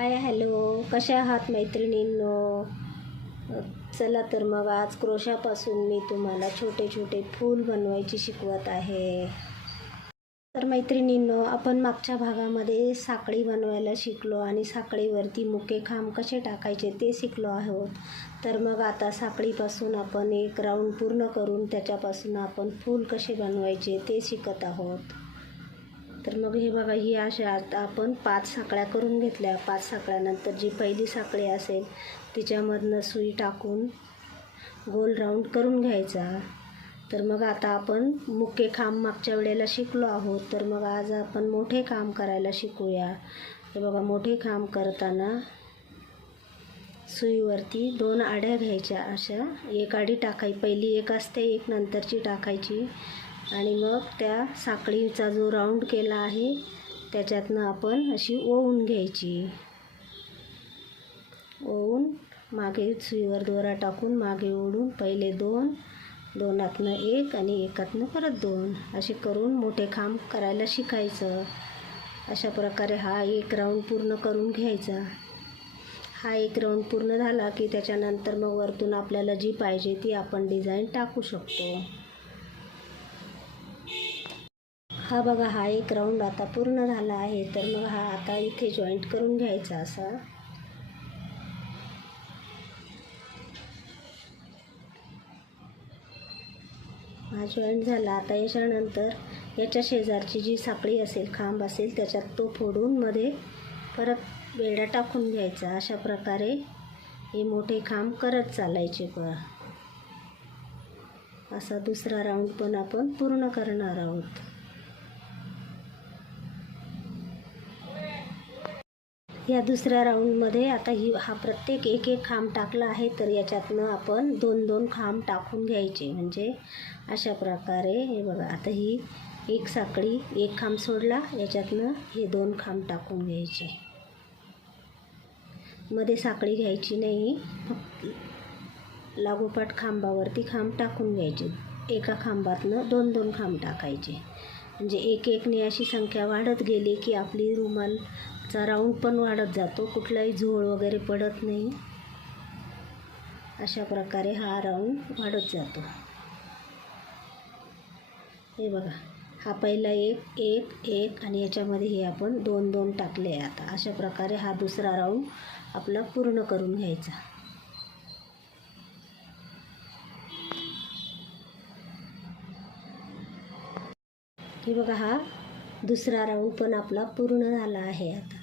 Hi hello. कशा आहात मैत्रिणींनो? चला तर मग आज क्रोशापासून मी तुम्हाला छोटे छोटे फूल बनवायची शिकवत आहे. तर मैत्रिणींनो आपण मागच्या भागामध्ये साखळी बनवायला शिकलो आणि साखळीवरती मुके खांब कसे टाकायचे ते शिकलो आहोत. तर मग आता साखळीपासून आपण एक राऊंड पूर्ण करून त्याच्यापासून आपण फूल कसे बनवायचे ते शिकत आहोत. तर मग हे बघा ही अशा आता आपण पाच साखळ्या करून घेतल्या. पाच साखळ्यानंतर जी पहिली साखळी असेल तिच्यामधनं सुई टाकून गोल राऊंड करून घ्यायचा. तर मग आता आपण मुके खांब मागच्या वेळेला शिकलो आहोत. तर मग आज आपण मोठे काम करायला शिकूया. हे बघा मोठे काम करताना सुईवरती दोन आड्या घ्यायच्या. अशा एक आडी टाकाय पहिली एक असते एक नंतरची टाकायची. आणि मग त्या साखळीचा जो राऊंड केला आहे त्याच्यातनं आपण अशी ओवून घ्यायची. ओवून मागे सुईवर दोरा टाकून मागे ओढून पहिले दोन दोनातनं एक आणि एकातनं परत दोन. असे करून मोठे खांब करायला शिकायचं. अशा प्रकारे हा एक राऊंड पूर्ण करून घ्यायचा. हा एक राऊंड पूर्ण झाला की त्याच्यानंतर मग वरतून आपल्याला जी पाहिजे ती आपण डिझाईन टाकू शकतो. हा बघा हा एक राऊंड आता पूर्ण झाला आहे. तर मग हा आता इथे जॉईंट करून घ्यायचा असा. हा जॉईंट झाला. आता याच्यानंतर याच्या शेजारची जी साखळी असेल खांब असेल त्याच्यात तो फोडून मध्ये परत वेडा टाकून घ्यायचा. अशा प्रकारे हे मोठे खांब करत चालायचे प असा दुसरा राऊंड पण आपण पूर्ण करणार आहोत. या दुसऱ्या राऊंडमध्ये आता ही हा प्रत्येक एक एक खांब टाकला आहे तर याच्यातनं आपण दोन दोन खांब टाकून घ्यायचे. म्हणजे अशा प्रकारे हे बघा आता ही एक साखळी एक खांब सोडला याच्यातनं हे दोन खांब टाकून घ्यायचे. मध्ये साखळी घ्यायची नाही फक्त लागोपाठ खांबावरती खांब टाकून घ्यायचे. एका खांबातनं दोन दोन खांब टाकायचे. म्हणजे एक एकने अशी संख्या वाढत गेली की आपली रुमालचा राऊंड पण वाढत जातो. कुठलाही झोळ वगैरे पडत नाही. अशा प्रकारे हा राऊंड वाढत जातो. हे बघा. हा पहिला एक एक एक आणि याच्यामध्ये हे आपण दोन दोन टाकले आता. अशा प्रकारे हा दुसरा राऊंड आपला पूर्ण करून घ्यायचा. की बघा हा दुसरा राऊंड पण आपला पूर्ण झाला आहे आता.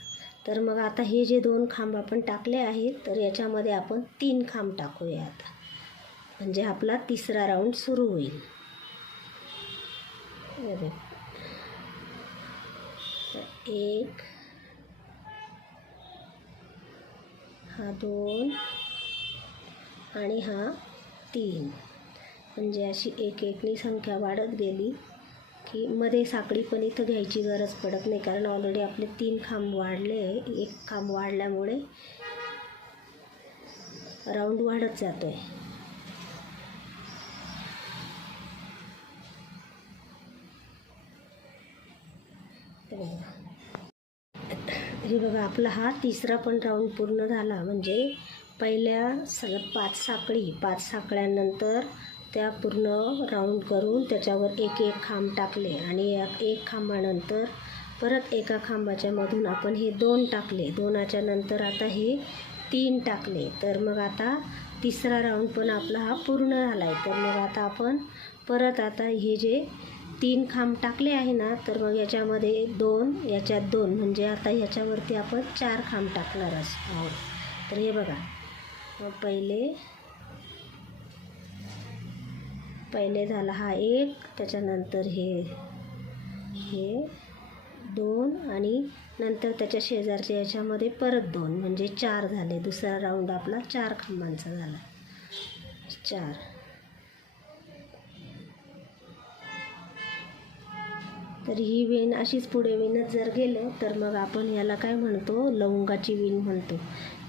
तर मग आता हे जे दोन खांब आपण टाकले आहेत तर याच्यामध्ये आपण तीन खांब टाकूया आता. म्हणजे आपला तिसरा राऊंड सुरू होईल. एक हा दोन आणि हा तीन. म्हणजे अशी एक एकनी संख्या वाढत गेली. की मध्ये साखळी पण इथं घ्यायची गरज पडत नाही कारण ऑलरेडी आपले तीन खांब वाढले एक खांब वाढल्यामुळे राऊंड वाढत जातो आहे हे बघा आपला हा तिसरा पण राऊंड पूर्ण झाला. म्हणजे पहिल्या सगळ्या पाच साखळी पाच साखळ्यानंतर त्या पूर्ण राऊंड करून त्याच्यावर एक एक खांब टाकले आणि एक खांबानंतर परत एका खांबाच्या मधून आपण हे दोन टाकले. दोनाच्या नंतर आता हे तीन टाकले. तर मग आता तिसरा राऊंड पण आपला हा पूर्ण झाला आहे तर मग आता आपण परत आता हे जे तीन खांब टाकले आहे ना तर मग याच्यामध्ये दोन याच्यात दोन. म्हणजे आता ह्याच्यावरती आपण चार खांब टाकणार आहोत. तर हे बघा. मग पहिले पहिले झाला हा एक त्याच्यानंतर हे हे दोन आणि नंतर त्याच्या शेजारच्या याच्यामध्ये परत दोन म्हणजे चार झाले. दुसरा राऊंड आपला चार खांबांचा झाला. चार. तर ही वेण अशीच पुढे विणत जर गेलं तर मग आपण याला काय म्हणतो? लवंगाची विण म्हणतो.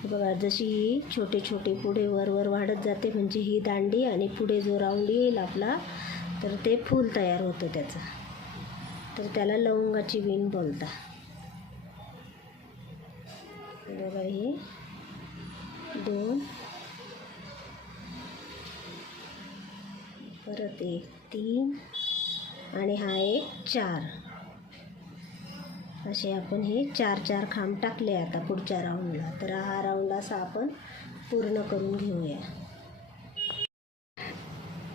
बघा जशी ही छोटे छोटे पुढे वर वर वाढत जाते म्हणजे ही दांडी आणि पुढे जो राऊंड येईल आपला तर ते फूल तयार होतं त्याचं. तर त्याला लवंगाची विण बोलता बघा हे. दोन. परत एक तीन. आणि हा एक चार. असे आपण हे चार चार खांब टाकले आता पुढच्या राऊंडला तर हा राऊंड असा आपण पूर्ण करून घेऊया.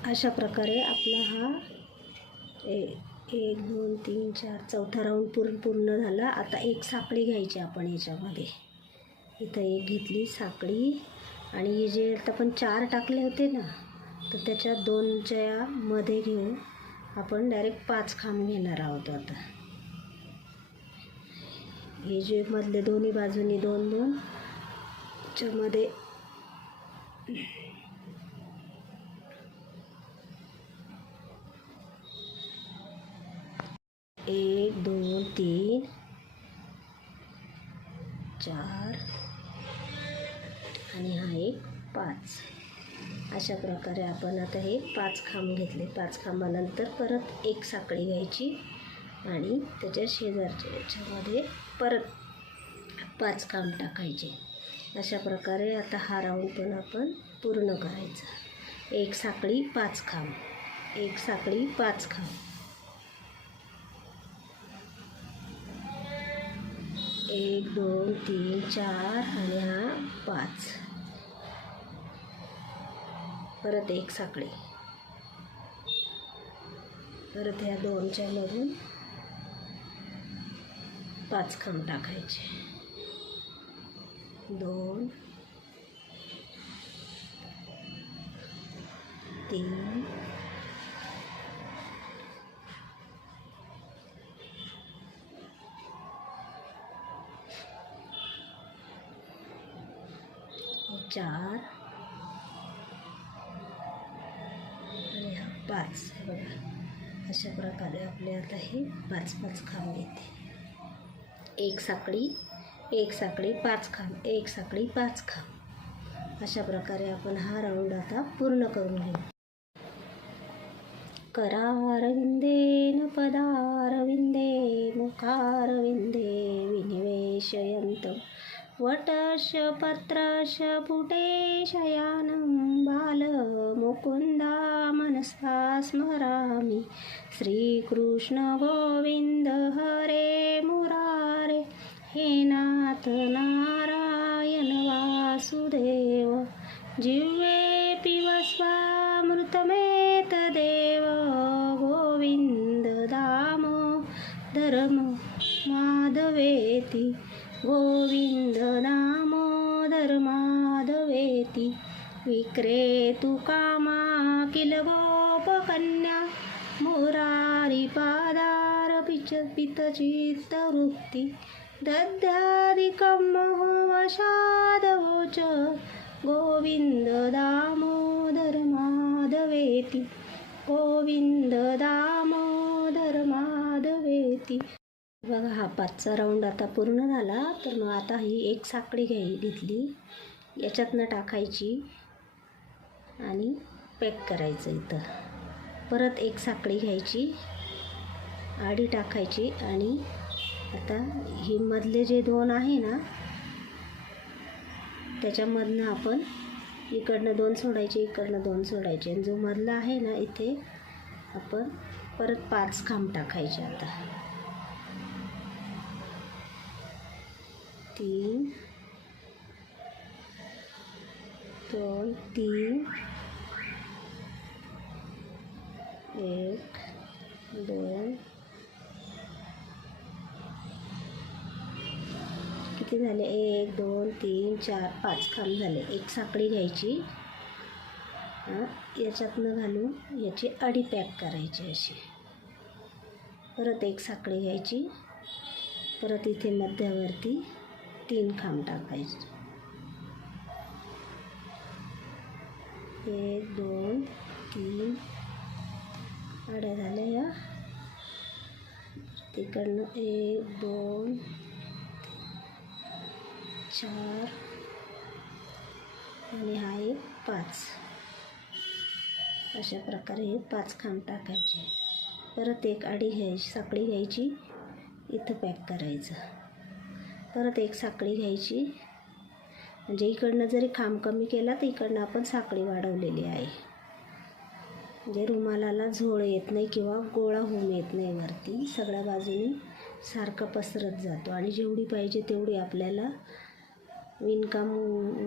अशा प्रकारे आपला हा ए एक दोन तीन चार चौथा राऊंड पूर्ण पूर्ण झाला. आता एक साखळी घ्यायची आपण याच्यामध्ये. इथं एक घेतली साखळी आणि हे जे आता आपण चार टाकले होते ना तर त्याच्या दोनच्या मध्ये घेऊन आपण डायरेक्ट पाच खांब घेणार आहोत आता. हे जे मधले दोन्ही बाजूनी दोन दोन च्यामध्ये एक दोन तीन चार आणि हा एक पाच. अशा प्रकारे आपण आता हे पाच खांब घेतले. पाच खांबानंतर परत एक साखळी घ्यायची. आणि त्याच्या शेजारच्या याच्यामध्ये परत पाच खांब टाकायचे. अशा प्रकारे आता हा राऊंड पण आपण पूर्ण करायचा. एक साखळी पाच खांब. एक साखळी पाच खांब. एक दोन तीन चार आणि हा पाच. परत एक साखळी. परत ह्या दोनच्या मधून पाच खांब टाकायचे. दोन तीन चार आणि हा पाच. बघा अशा प्रकारे आपले आता हे पाच पाच खांब येते एक साखळी एक साखळी पाच खांब एक साखळी पाच खांब. अशा प्रकारे आपण हा राऊंड आता पूर्ण करून घेऊ. करारविंदेन पदारविंदे मुखारविंदे विनिवेशयंत. वटश पत्रश पुटे शयानं बालमुकुन्दा मनसा स्मरामि. श्रीकृष्ण गोविंद हरे मुरा हे नाथ नारायण वासुदेव. देव. गोविंद गोविन्द धर्म माधवेति. गोविन्द नामो माधवेति. विक्रेतु कामा किल गोपकन्या. मुरारिपादारपिच पितचित्तवृत्ति. दद्यादिकं महोवशादवोच गोविन्द दामोदर माधवेति गोविन्द दामोदर माधवेति बघा हा पाचचा राऊंड आता पूर्ण झाला तर मग आता ही एक साखळी घ्याय घेतली. याच्यातनं टाकायची आणि पॅक करायचं इथं. परत एक साखळी घ्यायची आडी टाकायची आणि आता ही मधले जे दोन आहे ना त्याच्यामधनं आपण इकडनं दोन सोडायचे इकडनं दोन सोडायचे. आणि जो मधला आहे ना इथे आपण परत पाच खांब टाकायचे आता. तीन दोन तीन एक दोन किती झाले? एक दोन तीन चार पाच. खांब झाले. एक साखळी घ्यायची. याच्यातनं घालून याची अडी पॅक करायची अशी. परत एक साखळी घ्यायची. परत इथे मध्यावरती तीन खांब टाकायचे. एक दोन तीन. अड्या झाल्या या. तिकडनं एक दोन चार. आणि हा एक पाच. अशा प्रकारे हे पाच खांब टाकायचे. परत एक आडी घ्यायची साखळी घ्यायची इथं पॅक करायचं. परत एक साखळी घ्यायची. म्हणजे इकडनं जरी खांब कमी केला तर इकडनं आपण साखळी वाढवलेली आहे. म्हणजे रुमालाला झोळ येत नाही किंवा गोळा होऊन येत नाही वरती. सगळ्या बाजूने सारखं पसरत जातो. आणि जेवढी पाहिजे तेवढी आपल्याला विणकाम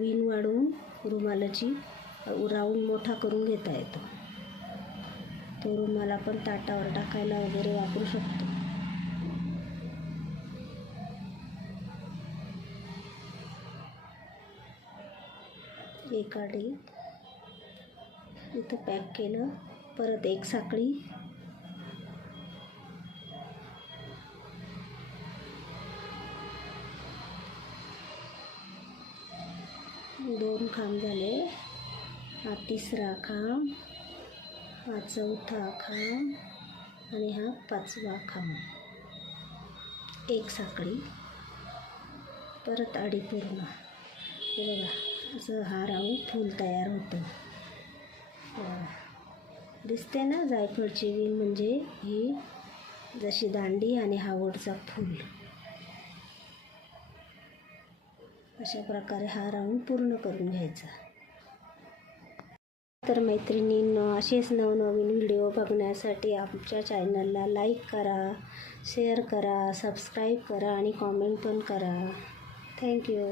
विण वाढवून रुमालाची राऊंड मोठा करून घेता येतो. तो रुमाल आपण ताटावर टाकायला वगैरे वापरू शकतो. एका आडी इथं पॅक केलं परत एक साखळी खांब झाले. हा तिसरा खांब हा चौथा खांब आणि हा पाचवा खांब एक साखळी परत आडी पूर्ण. हे बघा असं हा राऊंड फूल तयार होतं. दिसते ना जायफळची विण म्हणजे ही जशी दांडी आणि हावडचा फूल. अशा प्रकारे हा राऊंड पूर्ण करून घ्यायचा. तर मैत्रिणींनो असेच नवनवीन व्हिडिओ बघण्यासाठी आमच्या चॅनलला लाईक करा शेअर करा सबस्क्राईब करा आणि कॉमेंट पण करा. थँक्यू